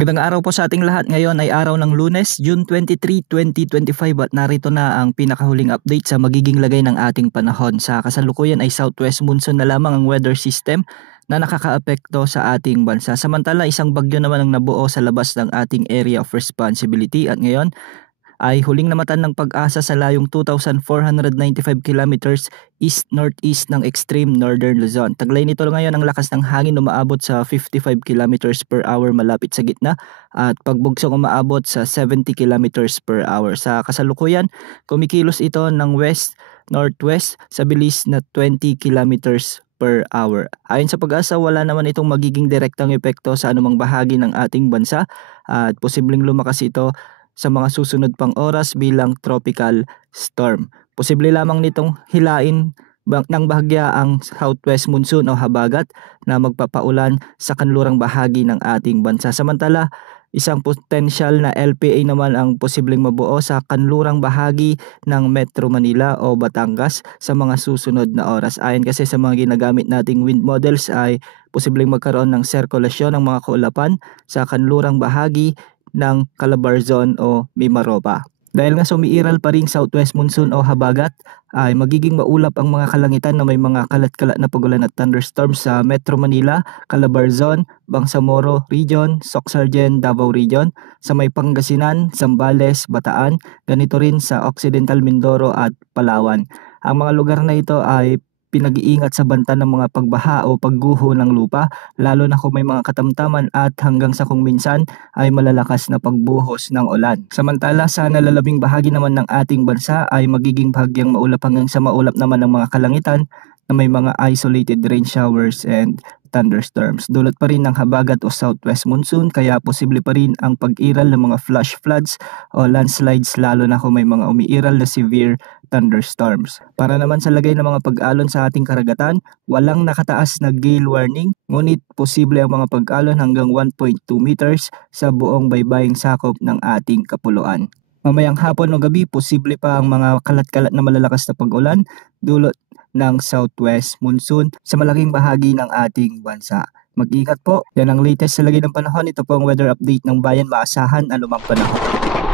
Magandang araw po sa ating lahat. Ngayon ay araw ng Lunes, June 23, 2025 at narito na ang pinakahuling update sa magiging lagay ng ating panahon. Sa kasalukuyan ay southwest monsoon na lamang ang weather system na nakakaapekto sa ating bansa. Samantala, isang bagyo naman ang nabuo sa labas ng ating area of responsibility at ngayon ay huling namatan ng Pag-asa sa layong 2,495 kilometers east-northeast ng extreme northern Luzon. Taglay nito ngayon ang lakas ng hangin umaabot sa 55 kilometers per hour malapit sa gitna at pagbugsong umaabot sa 70 kilometers per hour. Sa kasalukuyan, kumikilos ito ng west-northwest sa bilis na 20 kilometers per hour. Ayon sa Pag-asa, wala naman itong magiging direktang epekto sa anumang bahagi ng ating bansa at posibleng lumakas ito sa mga susunod pang oras bilang tropical storm. Posible lamang nitong hilain ng bahagya ang southwest monsoon o habagat na magpapaulan sa kanlurang bahagi ng ating bansa. Samantala, isang potential na LPA naman ang posibleng mabuo sa kanlurang bahagi ng Metro Manila o Batangas sa mga susunod na oras. Ayon kasi sa mga ginagamit nating wind models ay posibleng magkaroon ng sirkulasyon ng mga kaulapan sa kanlurang bahagi ng Calabarzon o Mimaropa. Dahil nga sumiiral pa rin southwest monsoon o habagat, ay magiging maulap ang mga kalangitan na may mga kalat-kalat na pagulan at thunderstorms sa Metro Manila, Calabarzon, Bangsamoro Region, Socsargen, Davao Region, sa may Pangasinan, Zambales, Bataan, ganito rin sa Occidental Mindoro at Palawan. Ang mga lugar na ito ay pinag-iingat sa banta ng mga pagbaha o pagguho ng lupa, lalo na kung may mga katamtaman at hanggang sa kung minsan ay malalakas na pagbuhos ng ulan. Samantala, sa nalalabing bahagi naman ng ating bansa ay magiging bahagyang maulap hanggang sa maulap naman ng mga kalangitan na may mga isolated rain showers and thunderstorms. Dulot pa rin ng habagat o southwest monsoon kaya posible pa rin ang pag-iral ng mga flash floods o landslides lalo na kung may mga umiiral na severe thunderstorms. Para naman sa lagay ng mga pag-alon sa ating karagatan, walang nakataas na gale warning, ngunit posible ang mga pag-alon hanggang 1.2 meters sa buong baybaying sakop ng ating kapuluan. Mamayang hapon o gabi, posible pa ang mga kalat-kalat na malalakas na pag-ulan dulot ng southwest monsoon sa malaking bahagi ng ating bansa. Mag-ingat po. Yan ang latest sa lagay ng panahon. Ito po ang weather update ng bayan. Maasahan anumang panahon.